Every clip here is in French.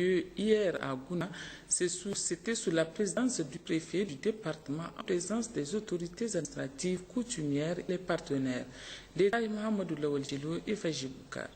Hier à Gouna, c'était sous la présidence du préfet du département, en présence des autorités administratives, coutumières et les partenaires. Détail Mohamedou Lawal Djilo et Faji Boukar.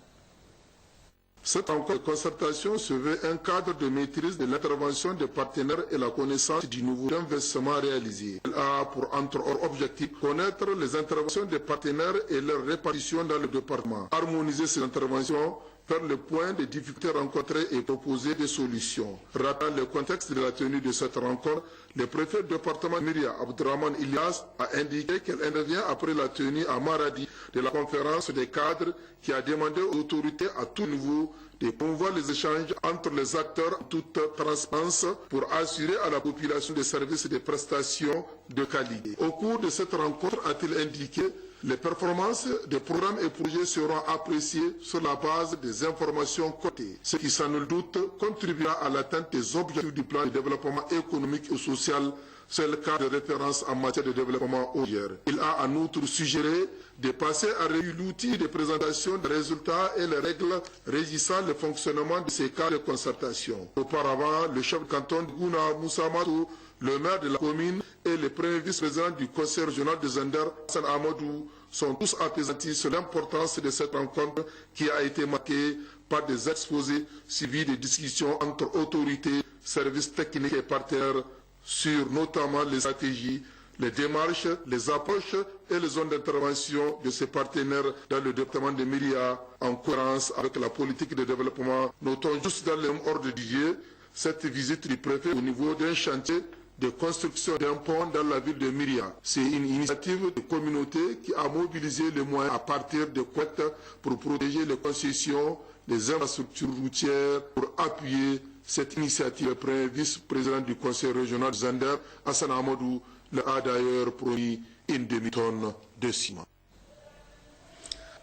Cette rencontre de concertation se veut un cadre de maîtrise de l'intervention des partenaires et la connaissance du nouveau investissement réalisé. Elle a pour entre autres objectif connaître les interventions des partenaires et leur répartition dans le département, harmoniser ces interventions, faire le point des difficultés rencontrées et proposer des solutions. Rappelant le contexte de la tenue de cette rencontre, le préfet du département Myria Abdraman Ilyas a indiqué qu'elle intervient après la tenue à Maradi de la conférence des cadres qui a demandé aux autorités à tout niveau de promouvoir les échanges entre les acteurs en toute transparence pour assurer à la population des services et des prestations de qualité. Au cours de cette rencontre, a-t-il indiqué, les performances des programmes et projets seront appréciées sur la base des informations cotées, ce qui sans nul doute contribuera à l'atteinte des objectifs du plan de développement économique et social. C'est le cas de référence en matière de développement au Niger. Il a en outre suggéré de passer à réunir l'outil de présentation des résultats et les règles régissant le fonctionnement de ces cas de concertation. Auparavant, le chef de canton de Gouna, Moussa Matou, le maire de la commune et le premier vice-président du conseil régional de Zander, Hassan Amadou, sont tous apaisantis sur l'importance de cette rencontre qui a été marquée par des exposés suivis de discussions entre autorités, services techniques et partenaires sur notamment les stratégies, les démarches, les approches et les zones d'intervention de ces partenaires dans le département de Myria en cohérence avec la politique de développement. Notons juste dans le même ordre d'idée cette visite du préfet au niveau d'un chantier de construction d'un pont dans la ville de Myria. C'est une initiative de communauté qui a mobilisé les moyens à partir de collectes pour protéger les concessions, les infrastructures routières, pour appuyer cette initiative. Le premier vice-président du conseil régional de Zander, Hassan Amadou, a d'ailleurs promis une demi-tonne de ciment.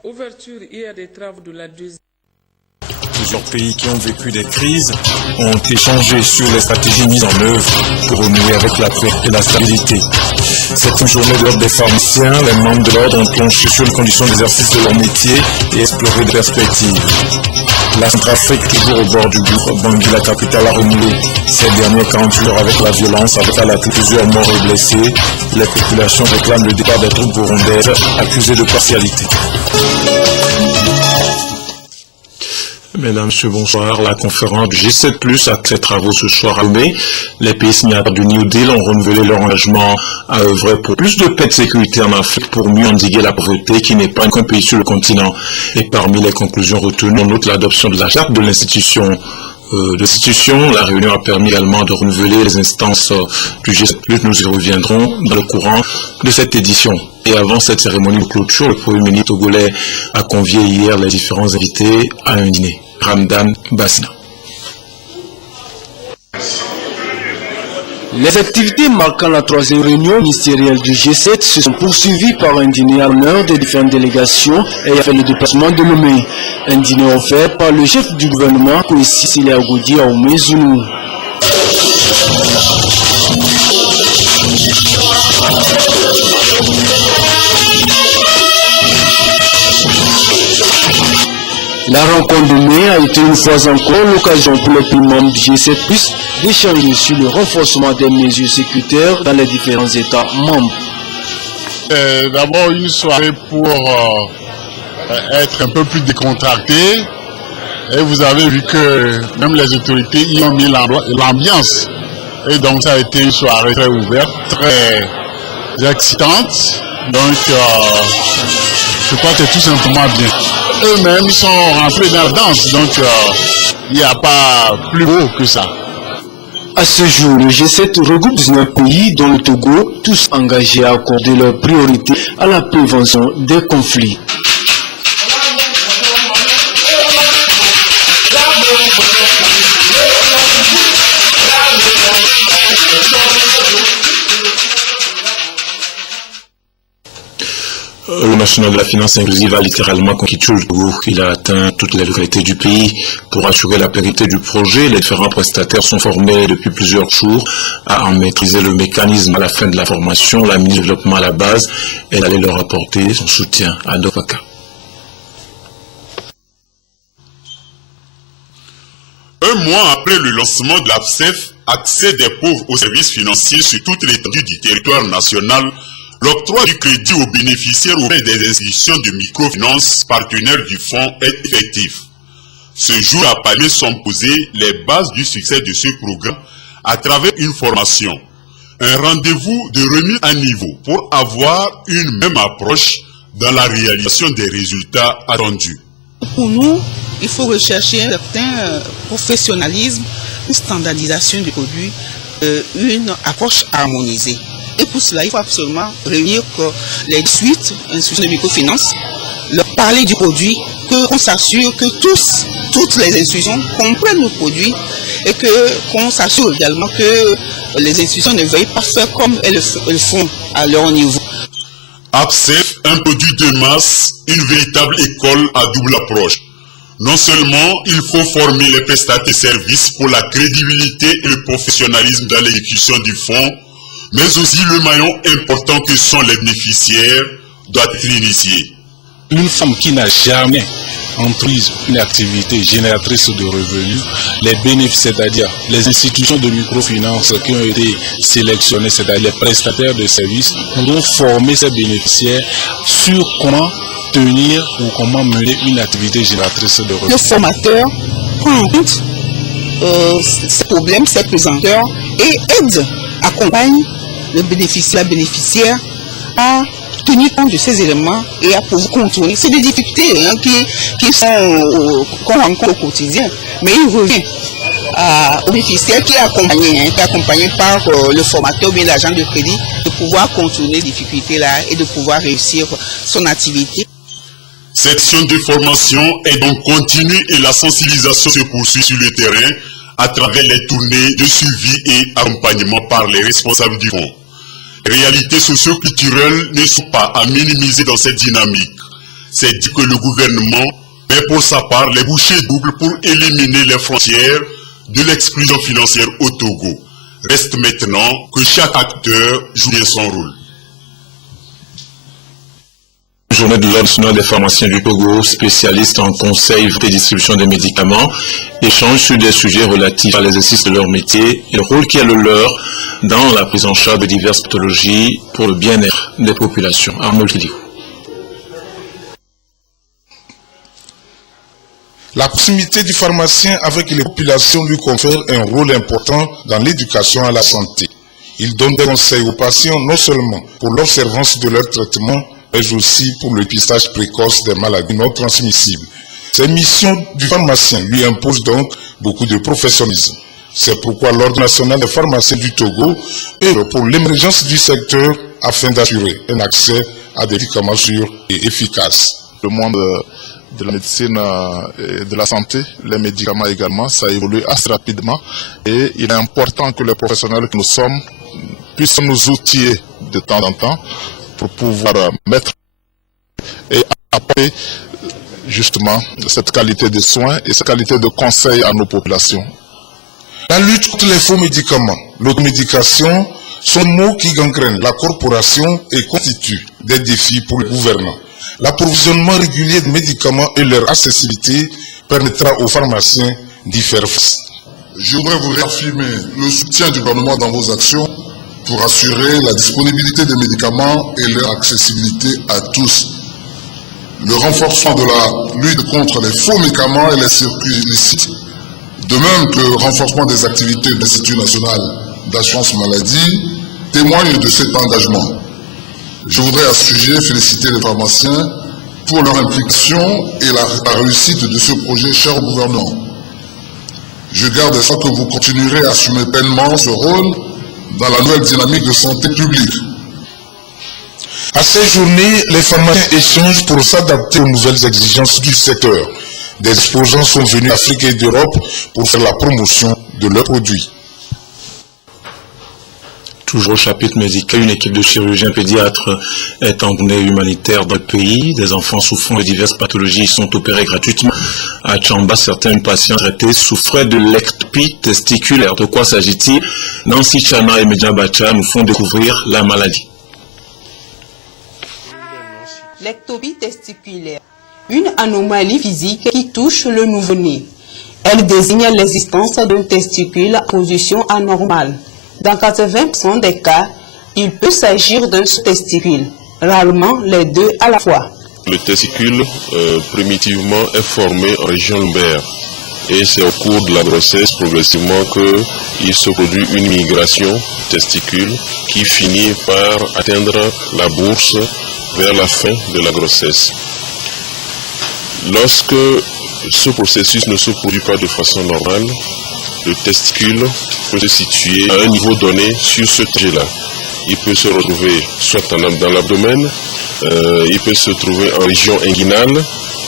Ouverture hier des travaux de la deuxième. Plusieurs pays qui ont vécu des crises ont échangé sur les stratégies mises en œuvre pour renouer avec la paix et la stabilité. Cette journée de l'ordre des pharmaciens, les membres de l'ordre ont planché sur les conditions d'exercice de leur métier et exploré des perspectives. La Centrafrique, toujours au bord du gouffre, Bangui, la capitale, a renoué ces dernières 48 heures avec la violence, avec à la clé plusieurs morts et blessés. Les populations réclament le départ des troupes burundaises accusées de partialité. Mesdames, Messieurs, bonsoir. La conférence du G7+, a ses travaux ce soir à Lomé. Les pays signataires du New Deal ont renouvelé leur engagement à œuvrer pour plus de paix et de sécurité en Afrique pour mieux endiguer la pauvreté qui n'est pas qu'un pays sur le continent. Et parmi les conclusions retenues, on note l'adoption de la charte de l'institution. La réunion a permis également de renouveler les instances du G7+. Nous y reviendrons dans le courant de cette édition. Et avant cette cérémonie de clôture, le Premier ministre togolais a convié hier les différents invités à un dîner. Ramdan Bassina. Les activités marquant la troisième réunion ministérielle du G7 se sont poursuivies par un dîner à l'honneur des différentes délégations ayant fait le déplacement de Lomé. Un dîner offert par le chef du gouvernement, Kwesi Sili-Agodi, à Oumé-Zounou. La rencontre de mai a été une fois encore l'occasion pour les pays membres du G7+, d'échanger sur le renforcement des mesures sécuritaires dans les différents États membres. D'abord une soirée pour être un peu plus décontracté. Et vous avez vu que même les autorités y ont mis l'ambiance. Et donc ça a été une soirée très ouverte, très excitante. Donc je crois que c'est tout simplement bien. Eux-mêmes sont rentrés dans la danse, donc il n'y a pas plus beau que ça. À ce jour, le G7 regroupe 19 pays, dont le Togo, tous engagés à accorder leur priorité à la prévention des conflits. Le national de la finance inclusive a littéralement conquis tout le Togo. Il a atteint toutes les localités du pays. Pour assurer la pérennité du projet, les différents prestataires sont formés depuis plusieurs jours à en maîtriser le mécanisme. À la fin de la formation, la ministre du Développement à la base, elle allait leur apporter son soutien à Ndofaka. mois après le lancement de l'APSEF, accès des pauvres aux services financiers sur toute l'étendue du territoire national, l'octroi du crédit aux bénéficiaires auprès des institutions de microfinance partenaires du fonds est effectif. Ce jour à Palais sont posées les bases du succès de ce programme à travers une formation, un rendez-vous de remise à niveau pour avoir une même approche dans la réalisation des résultats attendus. Pour nous, il faut rechercher un certain professionnalisme, une standardisation du produit, une approche harmonisée. Et pour cela, il faut absolument réunir les 18 institutions de microfinance, leur parler du produit, qu'on s'assure que toutes les institutions comprennent le produit et qu'on s'assure également que les institutions ne veuillent pas faire comme elles le font à leur niveau. APSEF, un produit de masse, une véritable école à double approche. Non seulement il faut former les prestataires de services pour la crédibilité et le professionnalisme dans l'exécution du fonds, mais aussi le maillon important que sont les bénéficiaires doit être initié. Une femme qui n'a jamais entreprise une activité génératrice de revenus, les bénéficiaires, c'est-à-dire les institutions de microfinance qui ont été sélectionnées, c'est-à-dire les prestataires de services, pourront former ces bénéficiaires sur comment tenir ou comment mener une activité génératrice de revenus. Le formateur prend en compte ces problèmes, ces pesanteurs et aide, accompagne le bénéficiaire, la bénéficiaire à tenir compte de ces éléments et à pouvoir contourner. C'est des difficultés qu'on rencontre au quotidien, mais il revient au bénéficiaire qui est accompagné par le formateur ou bien l'agent de crédit de pouvoir contourner les difficultés-là et de pouvoir réussir son activité. Cette session de formation est donc continue et la sensibilisation se poursuit sur le terrain à travers les tournées de suivi et accompagnement par les responsables du fonds. Les réalités socio-culturelles ne sont pas à minimiser dans cette dynamique. C'est dit que le gouvernement met pour sa part les bouchées doubles pour éliminer les frontières de l'exclusion financière au Togo. Reste maintenant que chaque acteur joue bien son rôle. Journée de l'Ordre national des pharmaciens du Togo, spécialistes en conseil et distribution des médicaments, échangent sur des sujets relatifs à l'exercice de leur métier et le rôle qui est le leur dans la prise en charge de diverses pathologies pour le bien-être des populations. Arnold Kili. La proximité du pharmacien avec les populations lui confère un rôle important dans l'éducation à la santé. Il donne des conseils aux patients non seulement pour l'observance de leur traitement, mais aussi pour le dépistage précoce des maladies non transmissibles. Ces missions du pharmacien lui imposent donc beaucoup de professionnalisme. C'est pourquoi l'Ordre national des pharmaciens du Togo œuvre pour l'émergence du secteur afin d'assurer un accès à des médicaments sûrs et efficaces. Le monde de la médecine et de la santé, les médicaments également, ça évolue assez rapidement et il est important que les professionnels que nous sommes puissent nous outiller de temps en temps pour pouvoir mettre et apporter justement cette qualité de soins et cette qualité de conseil à nos populations. La lutte contre les faux médicaments, l'automédication sont mots qui gangrènent la corporation et constituent des défis pour le gouvernement. L'approvisionnement régulier de médicaments et leur accessibilité permettra aux pharmaciens d'y faire face. Je voudrais vous réaffirmer le soutien du gouvernement dans vos actions pour assurer la disponibilité des médicaments et leur accessibilité à tous. Le renforcement de la lutte contre les faux médicaments et les circuits illicites, de même que le renforcement des activités de l'Institut national d'assurance maladie, témoigne de cet engagement. Je voudrais à ce sujet féliciter les pharmaciens pour leur implication et la réussite de ce projet cher au gouvernement. Je garde espoir que vous continuerez à assumer pleinement ce rôle dans la nouvelle dynamique de santé publique. À ces journées, les pharmaciens échangent pour s'adapter aux nouvelles exigences du secteur. Des exposants sont venus d'Afrique et d'Europe pour faire la promotion de leurs produits. Toujours au chapitre médical, une équipe de chirurgiens pédiatres est en tournée humanitaire dans le pays. Des enfants souffrant de diverses pathologies sont opérés gratuitement. À Tchamba, certains patients traités souffraient de l'ectopie testiculaire. De quoi s'agit-il? Nancy Chana et Medja Bacha nous font découvrir la maladie. L'ectopie testiculaire, une anomalie physique qui touche le nouveau-né. Elle désigne l'existence d'un testicule en position anormale. Dans 80% des cas, il peut s'agir d'un testicule, rarement les deux à la fois. Le testicule, primitivement, est formé en région lombaire. Et c'est au cours de la grossesse, progressivement, qu'il se produit une migration testicule qui finit par atteindre la bourse vers la fin de la grossesse. Lorsque ce processus ne se produit pas de façon normale, le testicule peut se situer à un niveau donné sur ce trajet-là. Il peut se retrouver soit dans l'abdomen, il peut se trouver en région inguinale,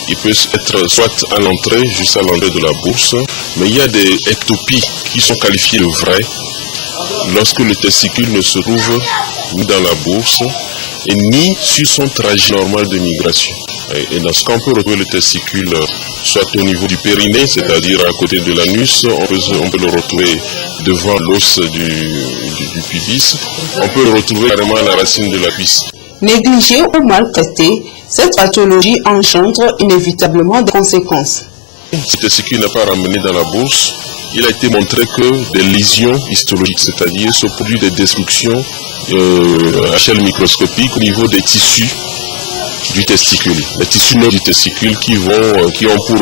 il peut être soit à l'entrée, juste à l'entrée de la bourse, mais il y a des ectopies qui sont qualifiées de vraies lorsque le testicule ne se trouve ni dans la bourse et ni sur son trajet normal de migration. Et dans ce cas, on peut retrouver le testicule soit au niveau du périnée, c'est-à-dire à côté de l'anus, on peut le retrouver devant l'os du pubis, on peut le retrouver carrément à la racine de la cuisse. Négligée ou maltraitée, cette pathologie engendre inévitablement des conséquences. Si le testicule n'est pas ramené dans la bourse, il a été montré que des lésions histologiques, c'est-à-dire se produisent des destructions à échelle microscopique au niveau des tissus du testicule, les tissus du testicule qui ont pour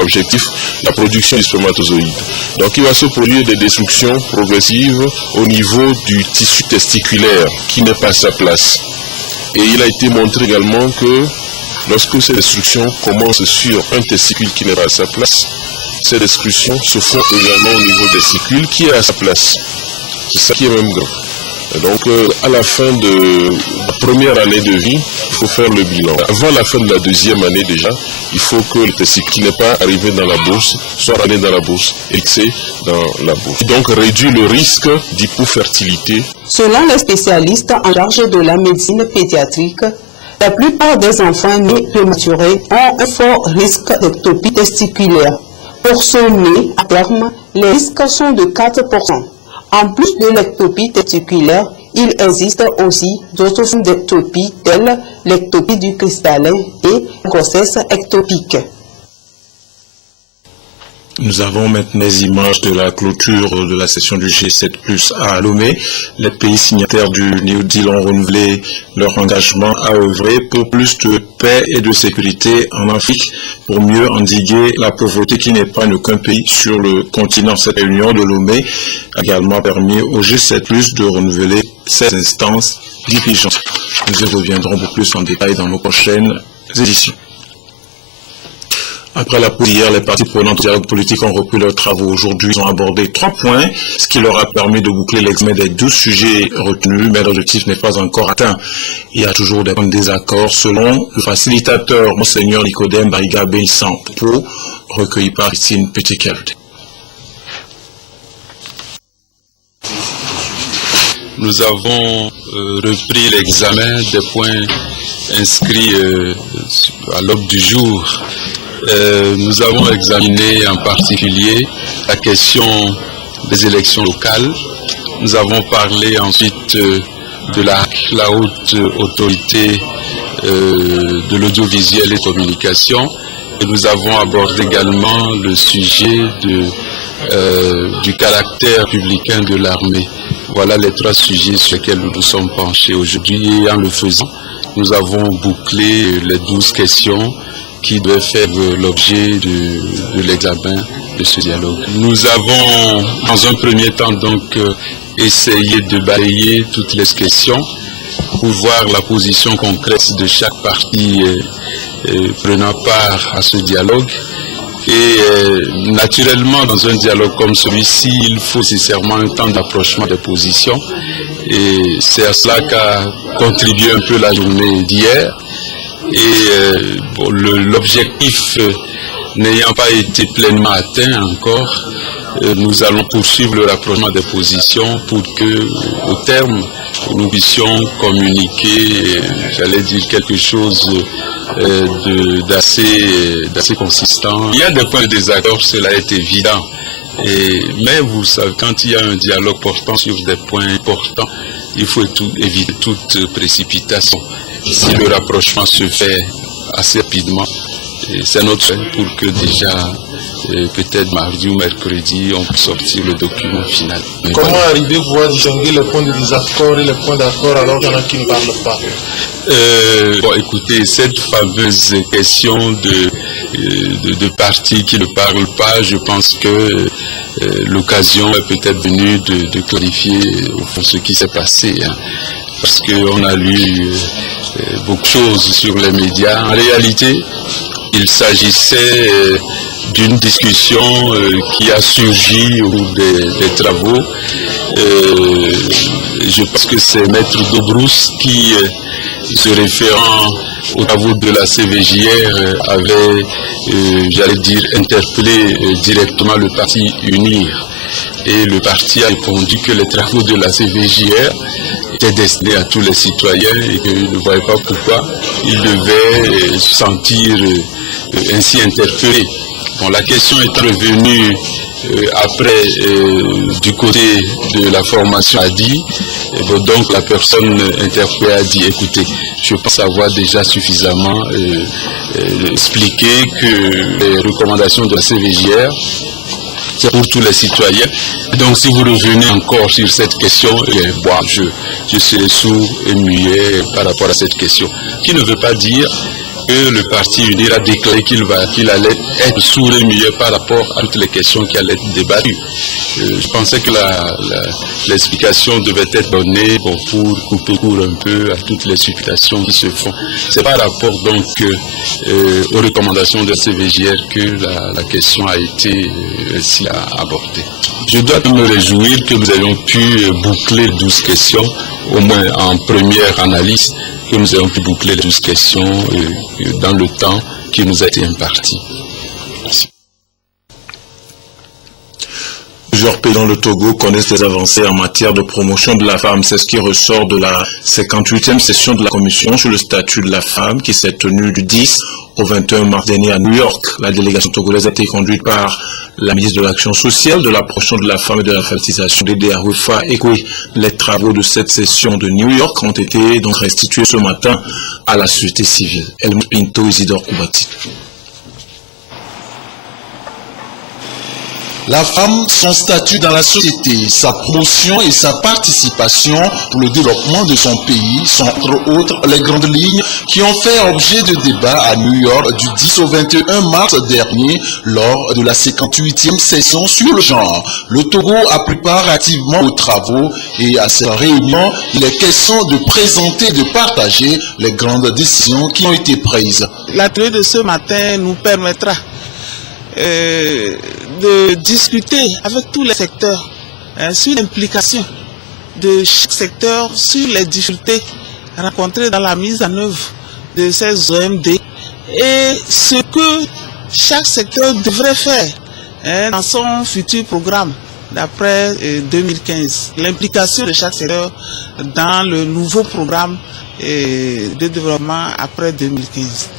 objectif la production du spermatozoïde. Donc il va se produire des destructions progressives au niveau du tissu testiculaire qui n'est pas à sa place. Et il a été montré également que lorsque ces destructions commencent sur un testicule qui n'est pas à sa place, ces destructions se font également au niveau des testicules qui est à sa place. C'est ça qui est même grave. Et donc, à la fin de la première année de vie, il faut faire le bilan. Avant la fin de la deuxième année déjà, il faut que le testicule qui n'est pas arrivé dans la bourse soit ramené dans la bourse et fixé dans la bourse. Donc, réduire le risque d'hypofertilité. Selon les spécialistes en charge de la médecine pédiatrique, la plupart des enfants nés prématurés ont un fort risque d'ectopie testiculaire. Pour ceux nés à terme, les risques sont de 4%. En plus de l'ectopie testiculaire, il existe aussi d'autres formes d'ectopie telles l'ectopie du cristallin et la grossesse ectopique. Nous avons maintenant les images de la clôture de la session du G7+ à Lomé. Les pays signataires du New Deal ont renouvelé leur engagement à œuvrer pour plus de paix et de sécurité en Afrique pour mieux endiguer la pauvreté qui n'épargne aucun pays sur le continent. Cette réunion de Lomé a également permis au G7+ de renouveler ses instances dirigeantes. Nous y reviendrons beaucoup plus en détail dans nos prochaines éditions. Après la pause hier, les partis prenants du dialogue politique ont repris leurs travaux. Aujourd'hui, ils ont abordé 3 points, ce qui leur a permis de boucler l'examen des 12 sujets retenus, mais l'objectif n'est pas encore atteint. Il y a toujours des points de désaccord, selon le facilitateur Monseigneur Nicodème Bariga Béissant, recueilli par Christine Petit-Keld. Nous avons repris l'examen des points inscrits à l'ordre du jour. Nous avons examiné en particulier la question des élections locales. Nous avons parlé ensuite de la haute autorité de l'audiovisuel et communication. Et nous avons abordé également le sujet du caractère républicain de l'armée. Voilà les 3 sujets sur lesquels nous nous sommes penchés aujourd'hui. Et en le faisant, nous avons bouclé les 12 questions qui devaient faire l'objet de l'examen de ce dialogue. Nous avons, dans un premier temps, donc, essayé de balayer toutes les questions pour voir la position concrète de chaque partie prenant part à ce dialogue. Et naturellement, dans un dialogue comme celui-ci, il faut nécessairement un temps d'approchement des positions. Et c'est à cela qu'a contribué un peu la journée d'hier. Et l'objectif n'ayant pas été pleinement atteint encore, nous allons poursuivre le rapprochement des positions pour que, au terme, nous puissions communiquer, j'allais dire quelque chose d'assez consistant. Il y a des points de désaccord, cela est évident. Mais vous savez, quand il y a un dialogue portant sur des points importants, il faut éviter toute précipitation. Si le rapprochement se fait assez rapidement, c'est notre fait pour que déjà peut-être mardi ou mercredi, on peut sortir le document final. Mais comment voilà. arriver à distinguer les points de désaccord et les points d'accord alors qu'il y en a qui ne parlent pas? Bon, écoutez, cette fameuse question de partis qui ne parlent pas, je pense que l'occasion est peut-être venue de clarifier au fond ce qui s'est passé. Parce qu'on a lu beaucoup de choses sur les médias. En réalité, il s'agissait d'une discussion qui a surgi au cours des travaux. Je pense que c'est Maître Dobrousse qui, se référant aux travaux de la CVJR, avait, j'allais dire, interpellé directement le parti UNIR. Et le parti a répondu que les travaux de la CVJR étaient destinés à tous les citoyens et qu'ils ne voyaient pas pourquoi ils devaient se sentir ainsi interpellés. Bon, la question est revenue après du côté de la formation a dit, donc la personne interpellée a dit, écoutez, je pense avoir déjà suffisamment expliqué que les recommandations de la CVJR, c'est pour tous les citoyens. Donc si vous revenez encore sur cette question, bon, je serai sourd et muet par rapport à cette question. Qui ne veut pas dire que le parti UNIR a déclaré qu'il allait être sourd et muet par rapport à toutes les questions qui allaient être débattues. Je pensais que l'explication devait être donnée pour couper court un peu à toutes les supputations qui se font. C'est par rapport donc aux recommandations de la CVJR que la question a été ainsi abordée. Je dois me réjouir que nous ayons pu boucler 12 questions, au moins en première analyse, que nous ayons pu boucler 12 questions dans le temps qui nous a été imparti. Merci. Plusieurs pays dans le Togo connaissent des avancées en matière de promotion de la femme. C'est ce qui ressort de la 58e session de la Commission sur le statut de la femme qui s'est tenue du 10 au 21 mars dernier à New York. La délégation togolaise a été conduite par la ministre de l'Action sociale, de la promotion de la femme et de l'alphabétisation d'Aidé Arufa. Et les travaux de cette session de New York ont été donc restitués ce matin à la société civile. Helmut Pinto, Isidore Koubati. La femme, son statut dans la société, sa promotion et sa participation pour le développement de son pays sont entre autres les grandes lignes qui ont fait objet de débat à New York du 10 au 21 mars dernier lors de la 58e session sur le genre. Le Togo a pris part activement aux travaux et à cette réunion, il est question de présenter et de partager les grandes décisions qui ont été prises. L'atelier de ce matin nous permettra de discuter avec tous les secteurs sur l'implication de chaque secteur, sur les difficultés rencontrées dans la mise en œuvre de ces OMD et ce que chaque secteur devrait faire dans son futur programme d'après 2015. L'implication de chaque secteur dans le nouveau programme de développement après 2015.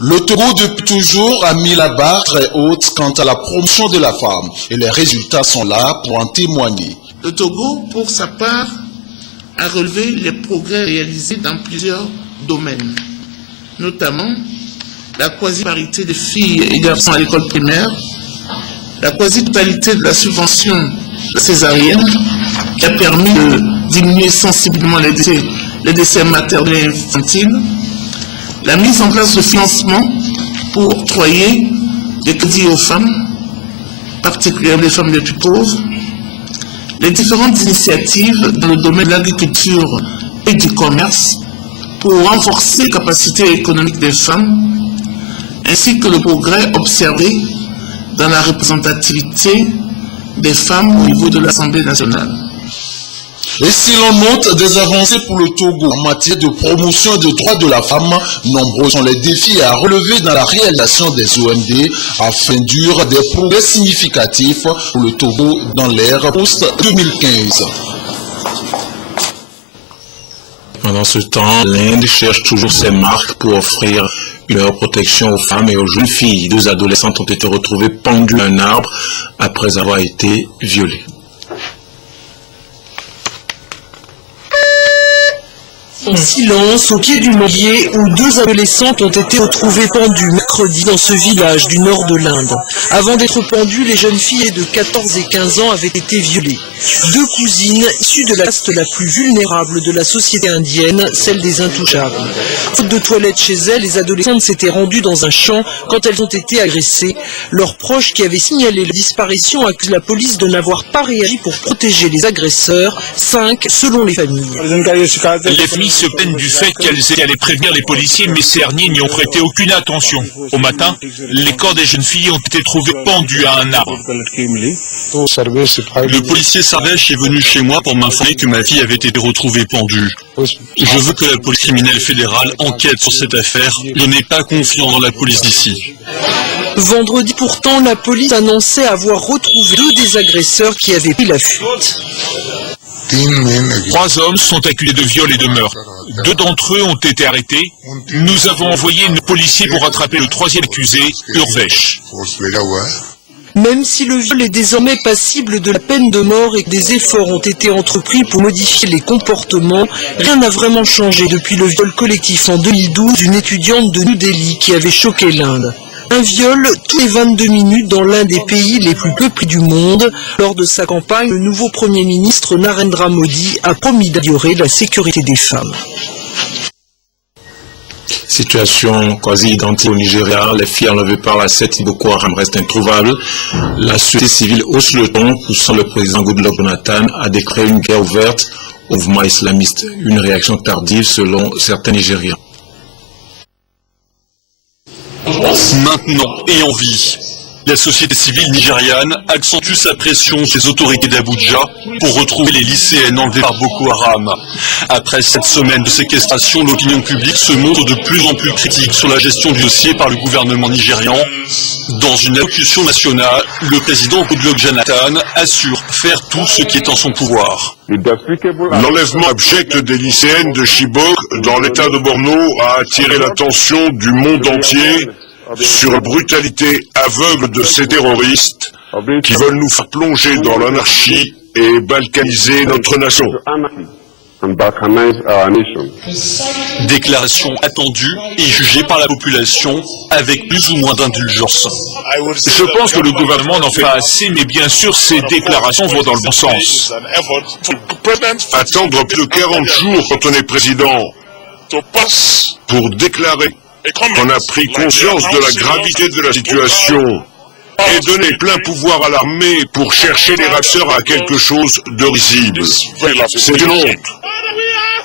Le Togo depuis toujours a mis la barre très haute quant à la promotion de la femme et les résultats sont là pour en témoigner. Le Togo, pour sa part, a relevé les progrès réalisés dans plusieurs domaines, notamment la quasi-parité des filles et garçons à l'école primaire, la quasi-totalité de la subvention césarienne qui a permis de diminuer sensiblement les décès maternels et infantiles, la mise en place de financement pour octroyer des crédits aux femmes, particulièrement les femmes les plus pauvres, les différentes initiatives dans le domaine de l'agriculture et du commerce pour renforcer les capacités économiques des femmes, ainsi que le progrès observé dans la représentativité des femmes au niveau de l'Assemblée nationale. Et si l'on note des avancées pour le Togo en matière de promotion des droits de la femme, nombreux sont les défis à relever dans la réalisation des OMD afin d'urer des progrès significatifs pour le Togo dans l'ère post-2015. Pendant ce temps, l'Inde cherche toujours ses marques pour offrir une meilleure protection aux femmes et aux jeunes filles. 2 adolescentes ont été retrouvées pendues à un arbre après avoir été violées. En silence, au pied du Maurier, où 2 adolescentes ont été retrouvées pendues mercredi dans ce village du nord de l'Inde. Avant d'être pendues, les jeunes filles de 14 et 15 ans avaient été violées. 2 cousines issues de la caste la plus vulnérable de la société indienne, celle des intouchables. Faute de toilettes chez elles, les adolescentes s'étaient rendues dans un champ quand elles ont été agressées. Leurs proches qui avaient signalé la disparition accusent la police de n'avoir pas réagi pour protéger les agresseurs, 5 selon les familles. Les familles se plaignent du fait qu'elles étaient allées prévenir les policiers, mais ces derniers n'y ont prêté aucune attention. Au matin, les corps des jeunes filles ont été trouvés pendus à un arbre. Le policier Sarvesh est venu chez moi pour m'informer que ma fille avait été retrouvée pendue. Je veux que la police criminelle fédérale enquête sur cette affaire. Je n'ai pas confiance dans la police d'ici. Vendredi pourtant, la police annonçait avoir retrouvé 2 des agresseurs qui avaient pris la fuite. 3 hommes sont accusés de viol et de meurtre. 2 d'entre eux ont été arrêtés. Nous avons envoyé nos policiers pour attraper le 3e accusé, Urvesh. Même si le viol est désormais passible de la peine de mort et que des efforts ont été entrepris pour modifier les comportements, rien n'a vraiment changé depuis le viol collectif en 2012 d'une étudiante de New Delhi qui avait choqué l'Inde. Un viol tous les 22 minutes dans l'un des pays les plus peuplés du monde. Lors de sa campagne, le nouveau Premier ministre Narendra Modi a promis d'améliorer la sécurité des femmes. Situation quasi identique au Nigeria, les filles enlevées par la secte Boko Haram restent introuvables. La société civile hausse le ton, poussant le président Goodluck Jonathan à décréter une guerre ouverte au mouvement islamiste. Une réaction tardive selon certains Nigériens. Maintenant et en vie, la société civile nigériane accentue sa pression sur les autorités d'Abuja pour retrouver les lycéennes enlevées par Boko Haram. Après 7 semaines de séquestration, l'opinion publique se montre de plus en plus critique sur la gestion du dossier par le gouvernement nigérian. Dans une allocution nationale, le président Goodluck Jonathan assure faire tout ce qui est en son pouvoir. L'enlèvement abject des lycéennes de Chibok dans l'état de Borno a attiré l'attention du monde entier sur la brutalité aveugle de ces terroristes qui veulent nous faire plonger dans l'anarchie et balkaniser notre nation. Déclaration attendue et jugée par la population avec plus ou moins d'indulgence. Je pense que le gouvernement n'en fait pas assez, mais bien sûr ces déclarations vont dans le bon sens. Attendre plus de 40 jours quand on est président pour déclarer qu'on a pris conscience de la gravité de la situation et donner plein pouvoir à l'armée pour chercher les rasseurs à quelque chose de risible. C'est une honte.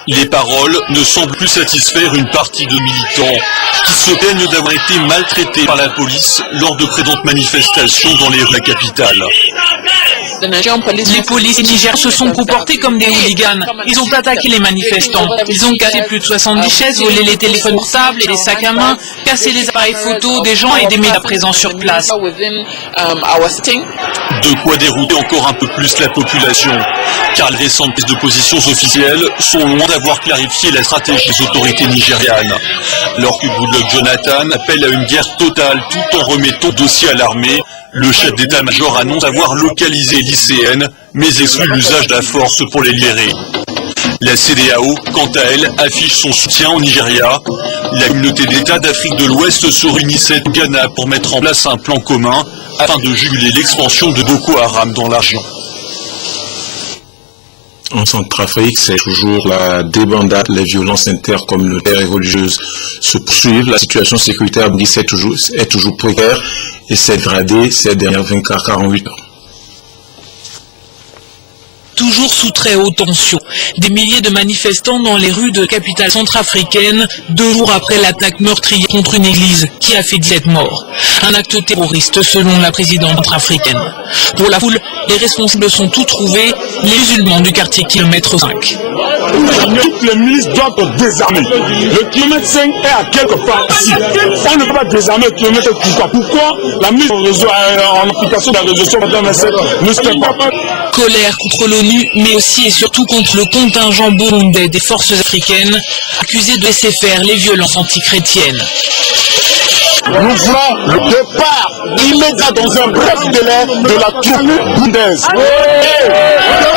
Les paroles ne semblent plus satisfaire une partie de militants qui se plaignent d'avoir été maltraités par la police lors de présentes manifestations dans les rues de la capitale. Les policiers nigériens se sont comportés comme des hooligans. Ils ont attaqué les manifestants. Ils ont cassé plus de 70 chaises, volé les téléphones portables et les sacs à main, cassé les appareils photos des gens et des médias présents sur place. De quoi dérouter encore un peu plus la population, car les récentes prises de positions officielles sont loin d'avoir clarifié la stratégie des autorités nigérianes. Alors que Goodluck Jonathan appelle à une guerre totale tout en remettant le dossier à l'armée, le chef d'état-major annonce avoir localisé les lycéennes, mais exclut l'usage de la force pour les libérer. La CEDEAO, quant à elle, affiche son soutien au Nigeria. La communauté d'États d'Afrique de l'Ouest se réunissait au Ghana pour mettre en place un plan commun afin de juguler l'expansion de Boko Haram dans la région. En Centrafrique, c'est toujours la débandade, les violences intercommunautaires et religieuses se poursuivent. La situation sécuritaire à Brice est toujours précaire et s'est dégradée ces dernières 24-48 heures. Toujours sous très haute tension. Des milliers de manifestants dans les rues de la capitale centrafricaine, 2 jours après l'attaque meurtrière contre une église qui a fait 17 morts. Un acte terroriste selon la présidente centrafricaine. Pour la foule, les responsables sont tous trouvés, les musulmans du quartier kilomètre 5. Toutes les milices doivent être désarmées. Le kilomètre 5 est à quelque part ici. On ne peut pas désarmer le kilomètre. Pourquoi la mise en application de la résolution 27 ne se fait pas? Colère contre l'ONU, mais aussi et surtout contre le contingent burundais des forces africaines, accusé de laisser faire les violences antichrétiennes. Nous voulons le départ immédiat dans un bref délai de la troupe burundaise.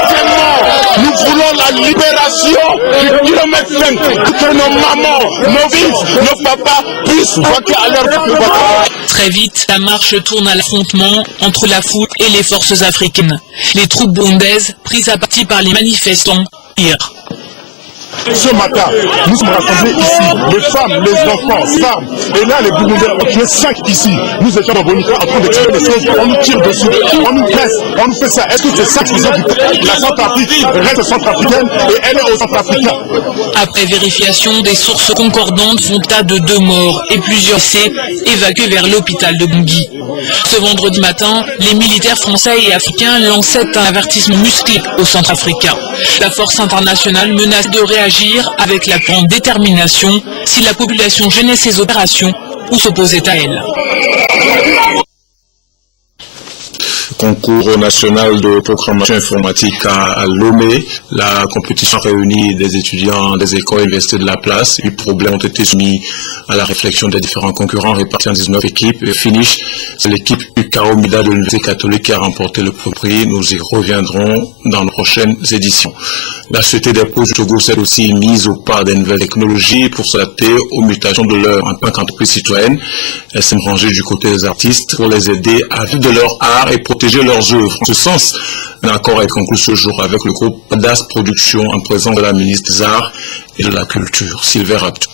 Deuxièmement, Nous voulons la libération du kilomètre 5, que nos mamans, nos fils, nos papas puissent vaquer à leur vie. Très vite, la marche tourne à l'affrontement entre la foule et les forces africaines. Les troupes burundaises, prises à partie par les manifestants, hier. Ce matin, nous sommes rassemblés ici, les femmes, les enfants, femmes, et là les Burundais, on est 5 ici. Nous étions dans Bonica en train de tirer des choses, on nous tire dessus, on nous presse, on nous fait ça. Est-ce que c'est ça qu'ils ont dit? La Centrafrique reste centrafricaine et elle est aux Centrafricains. Après vérification, des sources concordantes font état de 2 morts et plusieurs blessés évacués vers l'hôpital de Bangui. Ce vendredi matin, les militaires français et africains lançaient un avertissement musclé au Centrafricain. La force internationale menace de réagir avec la grande détermination si la population gênait ces opérations ou s'opposait à elles. Concours national de programmation informatique à Lomé. La compétition réunit des étudiants des écoles et universités de la place. 8 problèmes ont été soumis à la réflexion des différents concurrents répartis en 19 équipes. Et finish, c'est l'équipe Ukaromida de l'Université catholique qui a remporté le prix. Nous y reviendrons dans les prochaines éditions. La Société des Postes du Togo s'est aussi mise au pas des nouvelles technologies pour s'adapter aux mutations de l'heure en tant qu'entreprise citoyenne. Elle s'est rangée du côté des artistes pour les aider à vivre de leur art et protéger leurs œuvres. En ce sens, un accord est conclu ce jour avec le groupe DAS Productions en présence de la ministre des Arts et de la Culture, Sylvain Raptou.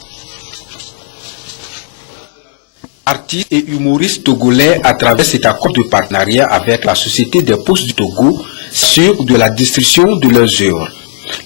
Artistes et humoristes togolais, à travers cet accord de partenariat avec la Société des Postes du Togo, sur de la destruction de leurs œuvres.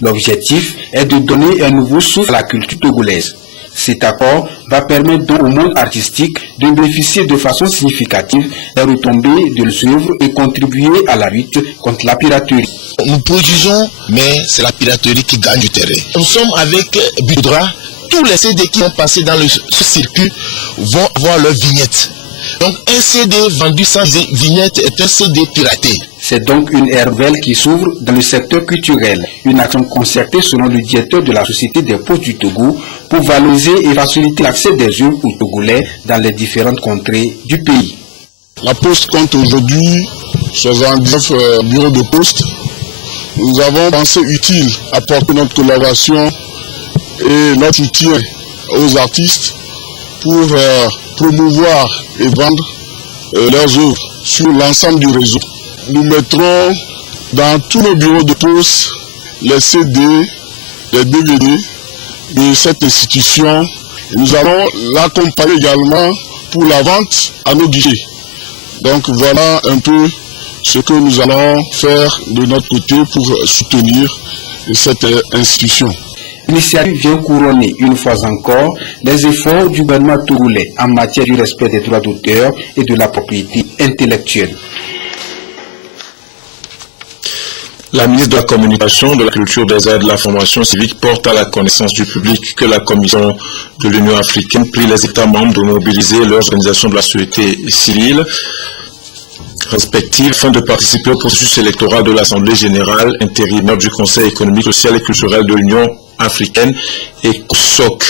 L'objectif est de donner un nouveau souffle à la culture togolaise. Cet accord va permettre donc au monde artistique de bénéficier de façon significative des retombées de leurs œuvres et contribuer à la lutte contre la piraterie. Nous produisons, mais c'est la piraterie qui gagne du terrain. Nous sommes avec Budra. Tous les CD qui vont passer dans ce circuit vont avoir leur vignette. Donc un CD vendu sans vignette est un CD piraté. C'est donc une ère nouvelle qui s'ouvre dans le secteur culturel. Une action concertée selon le directeur de la Société des Postes du Togo pour valoriser et faciliter l'accès des œuvres aux Togolais dans les différentes contrées du pays. La Poste compte aujourd'hui 79 bureaux de poste. Nous avons pensé utile apporter notre collaboration et notre soutien aux artistes pour promouvoir et vendre leurs œuvres sur l'ensemble du réseau. Nous mettrons dans tous nos bureaux de poste les CD, les DVD de cette institution. Et nous allons l'accompagner également pour la vente à nos guichets. Donc voilà un peu ce que nous allons faire de notre côté pour soutenir cette institution. L'initiative vient couronner une fois encore les efforts du gouvernement togolais en matière du respect des droits d'auteur et de la propriété intellectuelle. La ministre de la Communication, de la Culture, des Arts et de la Formation civique porte à la connaissance du public que la Commission de l'Union africaine prie les États membres de mobiliser leurs organisations de la société civile respectives afin de participer au processus électoral de l'Assemblée générale intérimaire du Conseil économique, social et culturel de l'Union africaine, ECOSOC.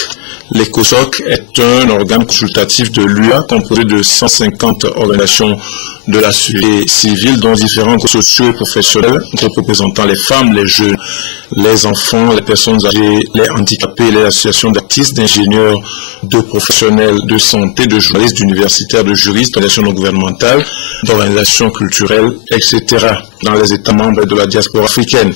L'ECOSOC est un organe consultatif de l'UA composé de 150 organisations de la société civile, dont différents groupes sociaux et professionnels, groupes représentant les femmes, les jeunes, les enfants, les personnes âgées, les handicapés, les associations d'artistes, d'ingénieurs, de professionnels de santé, de journalistes, d'universitaires, de juristes, d'organisations non gouvernementales, d'organisations culturelles, etc. dans les États membres de la diaspora africaine.